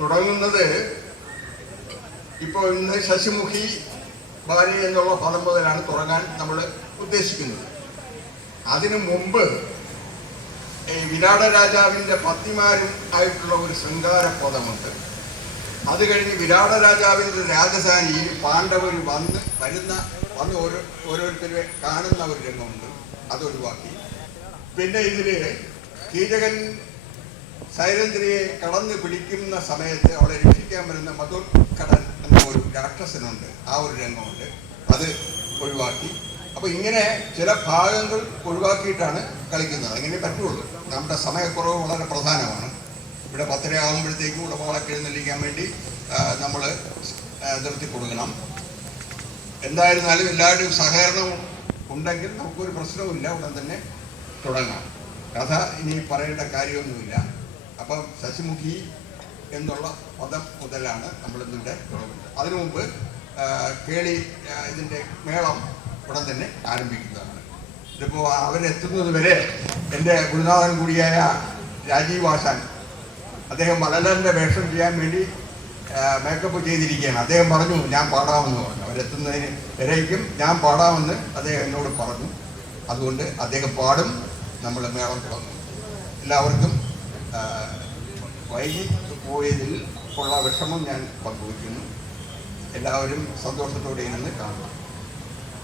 തുടങ്ങുന്നത് ഇപ്പോൾ ഇന്ന് ശശിമുഖി ഭാര്യ എന്നുള്ള പദം മുതലാണ് തുടങ്ങാൻ നമ്മൾ ഉദ്ദേശിക്കുന്നത്. അതിനു മുമ്പ് വിരാട രാജാവിൻ്റെ പത്നിമാരും ആയിട്ടുള്ള ഒരു ശൃംഗാര പദമുണ്ട്. അത് കഴിഞ്ഞ് വിരാട രാജാവിൻ്റെ രാജധാനിയിൽ പാണ്ഡവർ വന്ന് ഓരോരുത്തരെ കാണുന്ന ഒരു രംഗമുണ്ട്, അതൊഴിവാക്കി. പിന്നെ ഇതിൽ കീചകൻ സൈരന്ധ്രിയെ കടന്നു പിടിക്കുന്ന സമയത്ത് അവളെ രക്ഷിക്കാൻ വരുന്ന മധുർക്കടൻ എന്ന ഒരു രാക്ഷസനുണ്ട്, ആ ഒരു രംഗമുണ്ട്, അത് ഒഴിവാക്കി. അപ്പോൾ ഇങ്ങനെ ചില ഭാഗങ്ങൾ ഒഴിവാക്കിയിട്ടാണ് കളിക്കുന്നത്. അങ്ങനെ പറ്റുള്ളൂ. നമ്മുടെ സമയക്കുറവ് വളരെ പ്രധാനമാണ്. ഇവിടെ 10:30 ആകുമ്പോഴത്തേക്കും ഉടമകളൊക്കെ എഴുന്നള്ളിക്കാൻ വേണ്ടി നമ്മൾ നിർത്തി കൊടുക്കണം. എന്തായിരുന്നാലും എല്ലാവരുടെയും സഹകരണം ഉണ്ടെങ്കിൽ നമുക്കൊരു പ്രശ്നവുമില്ല, ഉടൻ തന്നെ തുടങ്ങാം. കഥ ഇനി പറയേണ്ട കാര്യമൊന്നുമില്ല. അപ്പം ശശിമുഖി എന്നുള്ള പദം മുതലാണ് നമ്മളിന്നിവിടെ തുടങ്ങുന്നത്. അതിനു മുമ്പ് കേളി ഇതിൻ്റെ മേളം ഉടൻ തന്നെ ആരംഭിക്കുന്നതാണ്. ഇതിപ്പോൾ അവരെത്തുന്നത് വരെ എൻ്റെ ഗുരുനാഥൻ കൂടിയായ രാജീവ് ആശാൻ, അദ്ദേഹം മലലൻ്റെ വേഷം ചെയ്യാൻ വേണ്ടി മേക്കപ്പ് ചെയ്തിരിക്കുകയാണ്. അദ്ദേഹം പറഞ്ഞു ഞാൻ പാടാമെന്ന് പറഞ്ഞു. അവരെത്തുന്നതിന് വരേക്കും ഞാൻ പാടാമെന്ന് അദ്ദേഹം എന്നോട് പറഞ്ഞു. അതുകൊണ്ട് അദ്ദേഹം പാടും, നമ്മൾ മേളം തുടങ്ങും. എല്ലാവർക്കും വൈകി പോയതിൽ ഉള്ള വിഷമം ഞാൻ പങ്കുവയ്ക്കുന്നു. എല്ലാവരും സന്തോഷത്തോടെ ഇരുന്ന് കാണണം.